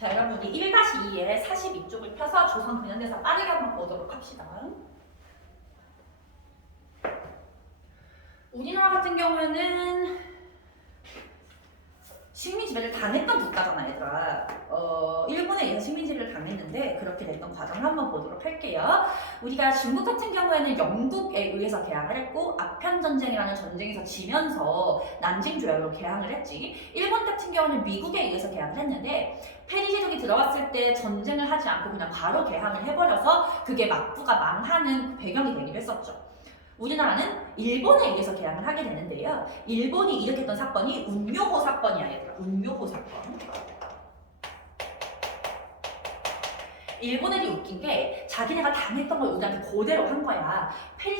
자, 여러분 우리 1-2에 42쪽을 펴서 조선 근현대사 빠르게 한번 보도록 합시다. 우리나라 같은 경우에는 식민 지배를 당했던 국가잖아, 얘들아. 어, 일본에 의해서 식민 지배를 당했는데 그렇게 됐던 과정을 한번 보도록 할게요. 우리가 중국 같은 경우에는 영국에 의해서 개항을 했고 아편 전쟁이라는 전쟁에서 지면서 난징 조약으로 개항을 했지. 일본 같은 경우는 미국에 의해서 개항을 했는데 페리 제국이 들어왔을 때 전쟁을 하지 않고 그냥 바로 개항을 해버려서 그게 막부가 망하는 배경이 되기도 했었죠. 우리나라는 일본에 의해서 개항을 하게 되는데요. 일본이 일으켰던 사건이 운묘호 사건이야, 얘들아. 운묘호 사건. 일본 애들이 웃긴 게 자기네가 당했던 걸 우리한테 그대로 한 거야.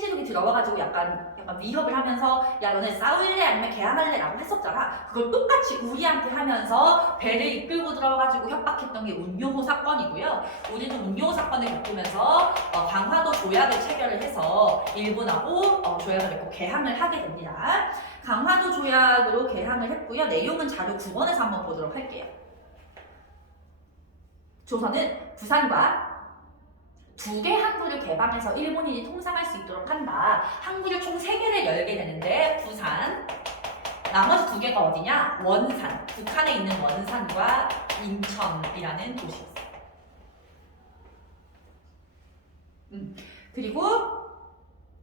제국이 들어와가지고 약간 약간 위협을 하면서 야 너네 싸울래 아니면 개항할래라고 했었잖아. 그걸 똑같이 우리한테 하면서 배를 이끌고 들어와가지고 협박했던 게 운묘호 사건이고요. 우리는 운묘호 사건을 겪으면서 어, 강화도 조약을 체결을 해서 일본하고 어, 조약을 맺고 개항을 하게 됩니다. 강화도 조약으로 개항을 했고요. 내용은 자료 9번에서 한번 보도록 할게요. 조선은 부산과 두 개 항구를 개방해서 일본인이 통상할 수 있도록 한다. 항구를 총 세 개를 열게 되는데 부산, 나머지 두 개가 어디냐? 원산, 북한에 있는 원산과 인천이라는 도시 있어요. 음, 그리고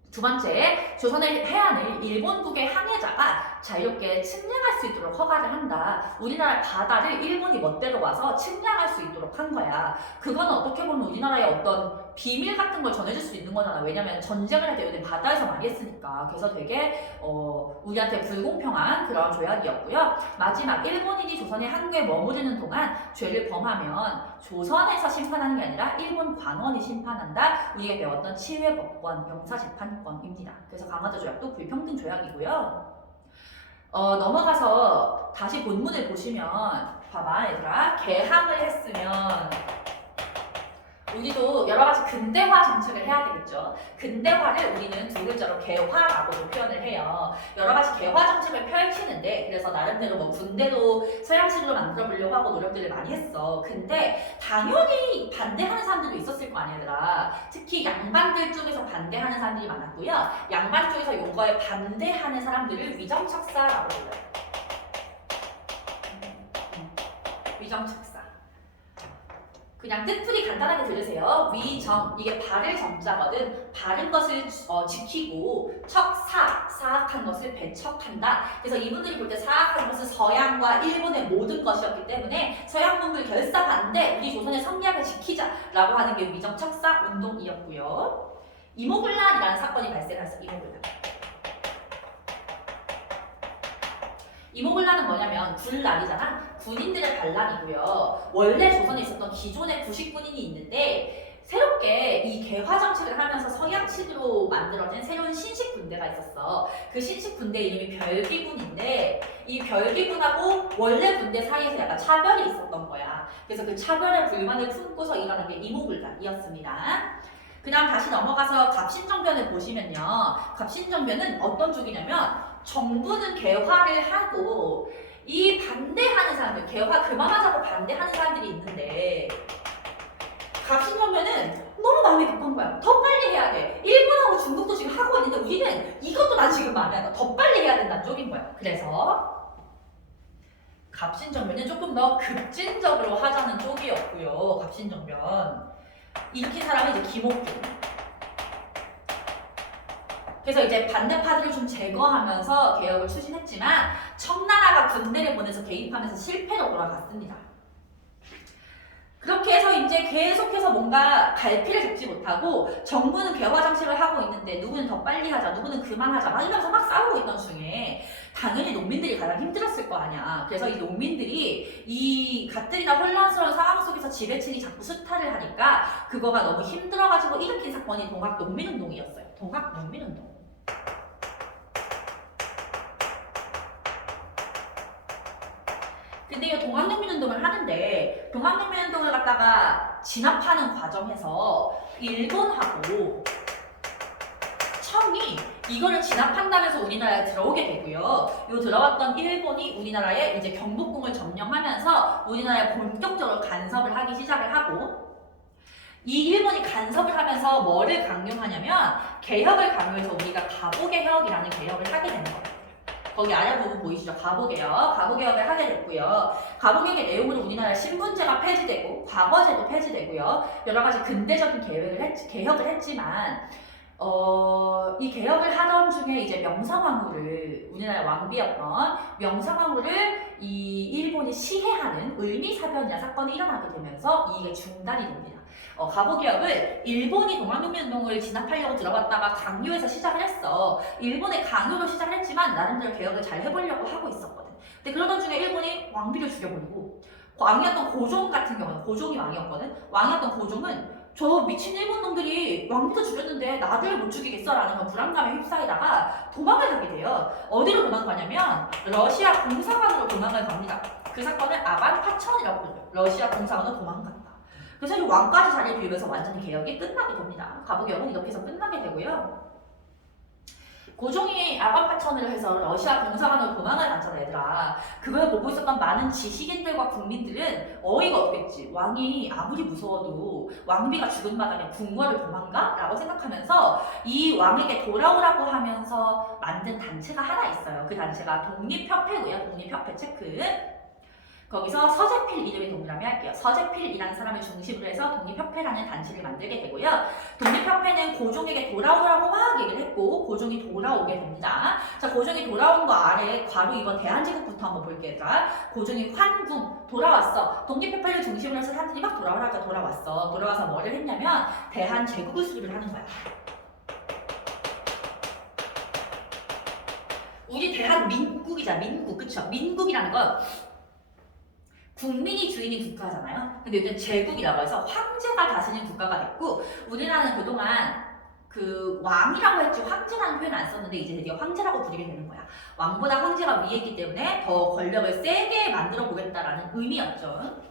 두 번째, 조선의 해안을 일본국의 항해자가 자유롭게 침략할 수 있도록 허가를 한다. 우리나라 바다를 일본이 멋대로 와서 침략할 수 있도록 한 거야. 그거는 어떻게 보면 우리나라의 어떤 비밀 같은 걸 전해줄 수 있는 거잖아. 왜냐면 전쟁을 할때 요즘 바다에서 많이 했으니까. 그래서 되게 어, 우리한테 불공평한 그런 조약이었고요. 마지막 일본인이 조선의 항구에 머무르는 동안 죄를 범하면 조선에서 심판하는 게 아니라 일본 관원이 심판한다. 우리가 배웠던 치외법권, 형사재판권입니다. 그래서 강화도 조약도 불평등 조약이고요. 어, 넘어가서 다시 본문을 보시면 봐봐 얘들아 개항을 했으면 우리도 여러 가지 근대화 정책을 해야 되겠죠. 근대화를 우리는 두 글자로 개화라고도 표현을 해요. 여러 가지 개화 정책을 펼치는데 그래서 나름대로 뭐 군대도 서양식으로 만들어 보려고 하고 노력들을 많이 했어. 근데 당연히 반대하는 사람들도 있었을 거 아니야. 특히 양반들 쪽에서 반대하는 사람들이 많았고요. 양반 쪽에서 요거에 반대하는 사람들을 위정척사라고 불러요. 음, 위정척사. 그냥 뜻풀이 간단하게 들으세요. 위정 이게 바를 정자거든. 바른 것을 어, 지키고 척사 사악한 것을 배척한다. 그래서 이분들이 볼 때 사악한 것은 서양과 일본의 모든 것이었기 때문에 서양 문물 결사 반대 우리 조선의 성리학을 지키자라고 하는 게 위정 척사 운동이었고요. 이모군란이라는 사건이 발생했어. 이모군란. 이모군란은 뭐냐면 군란이잖아. 군인들의 반란이고요. 원래 조선에 있었던 기존의 구식군인이 있는데 새롭게 이 개화 정책을 하면서 서양식으로 만들어진 새로운 신식 군대가 있었어. 그 신식 군대 이름이 별기군인데 이 별기군하고 원래 군대 사이에서 약간 차별이 있었던 거야. 그래서 그 차별의 불만을 품고서 일어난 게 이모군란이었습니다. 그냥 다시 넘어가서 갑신정변을 보시면요. 갑신정변은 어떤 쪽이냐면 정부는 개화를 하고 이 반대하는 사람들, 개화 그만하자고 반대하는 사람들이 있는데 갑신정변은 너무 마음이 급한 거야. 더 빨리 해야 돼. 일본하고 중국도 지금 하고 있는데 우리는 이것도 난 지금 마음에 안 나. 더 빨리 해야 된다는 쪽인 거야. 그래서 갑신정변은 조금 더 급진적으로 하자는 쪽이었고요. 갑신정변. 일으킨 사람이 이제 김옥균. 그래서 이제 반대파들을 좀 제거하면서 개혁을 추진했지만 청나라가 군대를 보내서 개입하면서 실패로 돌아갔습니다. 그렇게 해서 이제 계속해서 뭔가 갈피를 잡지 못하고 정부는 개화 정책을 하고 있는데 누구는 더 빨리 하자, 누구는 그만하자 막 이러면서 막 싸우고 있던 중에 당연히 농민들이 가장 힘들었을 거 아니야. 그래서 이 농민들이 이 갓들이나 혼란스러운 상황 속에서 지배층이 자꾸 수탈을 하니까 그거가 너무 힘들어가지고 일으킨 사건이 동학 농민운동이었어요. 동학 농민운동. 근데 이 동학농민운동을 하는데 동학농민운동을 갖다가 진압하는 과정에서 일본하고 청이 이거를 진압한다면서 우리나라에 들어오게 되고요. 요 들어왔던 일본이 우리나라에 이제 경복궁을 점령하면서 우리나라에 본격적으로 간섭을 하기 시작을 하고 이 일본이 간섭을 하면서 뭐를 강요하냐면 개혁을 강요해서 우리가 가보개혁이라는 개혁을 하게 되는 거예요. 거기 아래 부분 보이시죠? 가보개혁. 가보개혁을 하게 됐고요. 가보개혁의 내용으로 우리나라 신분제가 폐지되고 과거제도 폐지되고요. 여러 가지 근대적인 계획을 했, 개혁을 했지만 어, 이 개혁을 하던 중에 이제 명성황후를 우리나라 왕비였던 명성황후를 이 일본이 시해하는 을미사변이라는 사건이 일어나게 되면서 이게 중단이 됩니다. 어, 가보개혁을 일본이 동학革命운동을 진압하려고 들어갔다가 강요해서 시작을 했어. 일본의 강요로 시작을 했지만 나름대로 개혁을 잘 해보려고 하고 있었거든. 근데 그러던 중에 일본이 왕비를 죽여버리고 왕이었던 고종 같은 경우는 고종이 왕이었거든. 왕이었던 고종은 저 미친 일본 놈들이 왕비도 죽였는데 나를 못 죽이겠어라는 불안감에 휩싸이다가 도망을 가게 돼요. 어디로 도망가냐면 러시아 공사관으로 도망을 갑니다. 그 사건을 아반 파천이라고 부르죠. 러시아 공사관으로 도망간다. 그래서 이 왕까지 자리를 비우면서 완전히 개혁이 끝나게 됩니다. 가부개혁은 이렇게 해서 끝나게 되고요. 고종이 아반파천을 해서 러시아 공사관으로 도망을 갔잖아 얘들아. 그걸 보고 있었던 많은 지식인들과 국민들은 어이가 없겠지. 왕이 아무리 무서워도 왕비가 죽은 마당에 궁궐을 도망가? 라고 생각하면서 이 왕에게 돌아오라고 하면서 만든 단체가 하나 있어요. 그 단체가 독립협회고요. 독립협회 체크. 거기서 서재필 이름이 동그라미 할게요. 서재필이라는 사람을 중심으로 해서 독립협회라는 단체를 만들게 되고요. 독립협회는 고종에게 돌아오라고 막 얘기를 했고 고종이 돌아오게 됩니다. 자, 고종이 돌아온 거 아래 괄호 2번 대한제국부터 한번 볼게요. 자, 고종이 환궁 돌아왔어. 독립협회를 중심으로 해서 사람들이 막 돌아오라고 돌아왔어. 돌아와서 뭐를 했냐면 대한제국을 수립을 하는 거야. 우리 대한민국이자 민국 그쵸? 민국이라는 건 국민이 주인인 국가잖아요. 근데 요즘 제국이라고 해서 황제가 다스리는 국가가 됐고 우리나라는 그동안 그 왕이라고 했지 황제라는 표현 안 썼는데 이제 드디어 황제라고 부르게 되는 거야. 왕보다 황제가 위에 있기 때문에 더 권력을 세게 만들어 보겠다라는 의미였죠.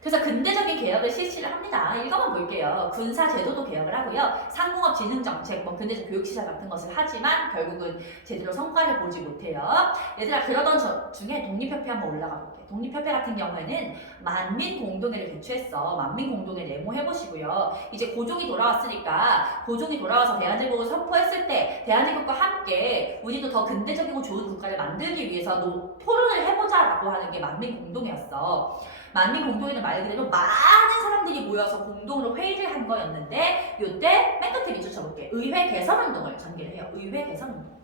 그래서 근대적인 개혁을 실시를 합니다. 읽어만 볼게요. 군사 제도도 개혁을 하고요. 상공업 진흥 정책, 뭐 근대적 교육 시설 같은 것을 하지만 결국은 제대로 성과를 보지 못해요. 얘들아 그러던 저 중에 독립협회 한번 올라가 볼게. 독립협회 같은 경우에는 만민 공동회를 개최했어. 만민 공동회 네모해 보시고요. 이제 고종이 돌아왔으니까 고종이 돌아와서 대한제국을 선포했을 때 대한제국과 함께 우리도 더 근대적이고 좋은 국가를 만들기 위해서 노, 토론을 해보자라고 하는 게 만민 공동회였어. 만민 공동회는 말 그대로 많은 사람들이 모여서 공동으로 회의를 한 거였는데 요때 맨 끝에 밑줄 쳐볼게. 의회 개선 운동을 전개를 해요. 의회 개선 운동.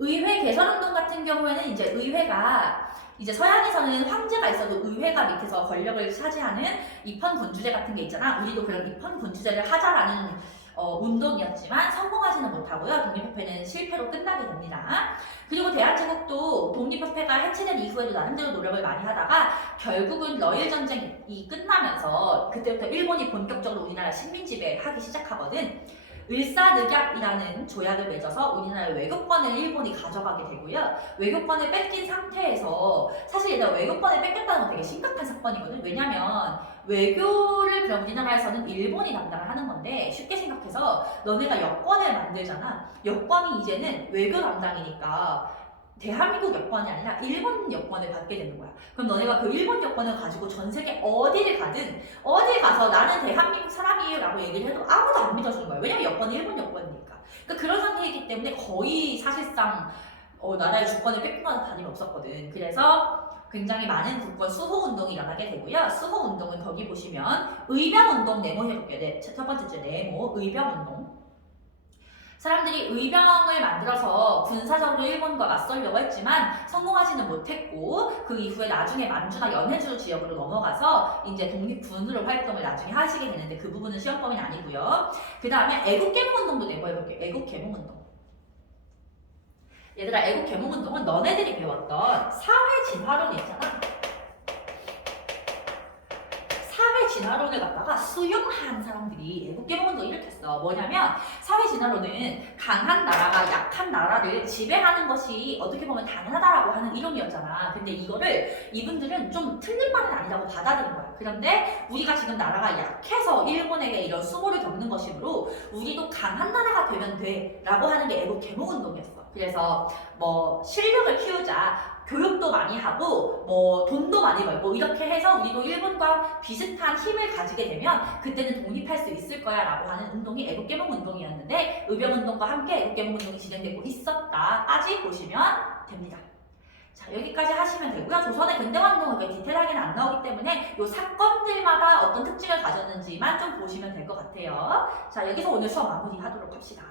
의회 개선 운동 같은 경우에는 이제 의회가 이제 서양에서는 황제가 있어도 의회가 밑에서 권력을 차지하는 입헌 군주제 같은 게 있잖아. 우리도 그런 입헌 군주제를 하자라는 어, 운동이었지만 성공하지는 못하고요. 독립협회는 실패로 끝나게 됩니다. 그리고 대한제국도 독립협회가 해체된 이후에도 나름대로 노력을 많이 하다가 결국은 러일 전쟁이 끝나면서 그때부터 일본이 본격적으로 우리나라 식민 지배하기 시작하거든. 을사늑약이라는 조약을 맺어서 우리나라의 외교권을 일본이 가져가게 되고요. 외교권을 뺏긴 상태에서 얘들아 외교권을 뺏겼다는 건 되게 심각한 사건이거든. 왜냐면 외교를 그럼 우리나라에서는 일본이 담당을 하는 건데 쉽게 생각해서 너네가 여권을 만들잖아. 여권이 이제는 외교 담당이니까 대한민국 여권이 아니라 일본 여권을 받게 되는 거야. 그럼 너네가 그 일본 여권을 가지고 전 세계 어디를 가든 어디 가서 나는 대한민국 사람이에요 라고 얘기를 해도 아무도 안 믿어주는 거야. 왜냐면 여권이 일본 여권이니까. 그러니까 그런 상태이기 때문에 거의 사실상 어, 나라의 주권을 뺏고 가는 단위가 없었거든. 그래서 굉장히 많은 국권 수호 운동이 일어나게 되고요. 수호 운동은 거기 보시면 의병 운동 네모 해볼게요. 네, 첫 번째 줄 네모 의병 운동. 사람들이 의병을 만들어서 군사적으로 일본과 맞서려고 했지만 성공하지는 못했고 그 이후에 나중에 만주나 연해주 지역으로 넘어가서 이제 독립군으로 활동을 나중에 하시게 되는데 그 부분은 시험 범위는 아니고요. 그 다음에 애국개몽운동도 내보해볼게요. 애국개몽운동. 얘들아 애국개몽운동은 너네들이 배웠던 사회 진화론 있잖아. 사회 진화론을 갖다가 수용한 사람들이 애국개몽운동 일으켰어. 뭐냐면 사회 진화론은 강한 나라가 약한 나라를 지배하는 것이 어떻게 보면 당연하다라고 하는 이론이었잖아. 근데 이거를 이분들은 좀 틀린 말은 아니라고 받아들인 거야. 그런데 우리가 지금 나라가 약해서 일본에게 이런 수모를 겪는 것이므로 우리도 강한 나라가 되면 돼라고 하는 게 애국 개몽 운동이었어. 그래서 뭐 실력을 키우자. 교육도 많이 하고 뭐 돈도 많이 벌고 이렇게 해서 우리도 일본과 비슷한 힘을 가지게 되면 그때는 독립할 수 있을 거야 라고 하는 운동이 애국개몽 운동이었는데 의병운동과 함께 애국개몽 운동이 진행되고 있었다까지 보시면 됩니다. 자 여기까지 하시면 되고요. 조선의 근대화운동은 왜 디테일하게는 안 나오기 때문에 이 사건들마다 어떤 특징을 가졌는지만 좀 보시면 될 것 같아요. 자 여기서 오늘 수업 마무리하도록 합시다.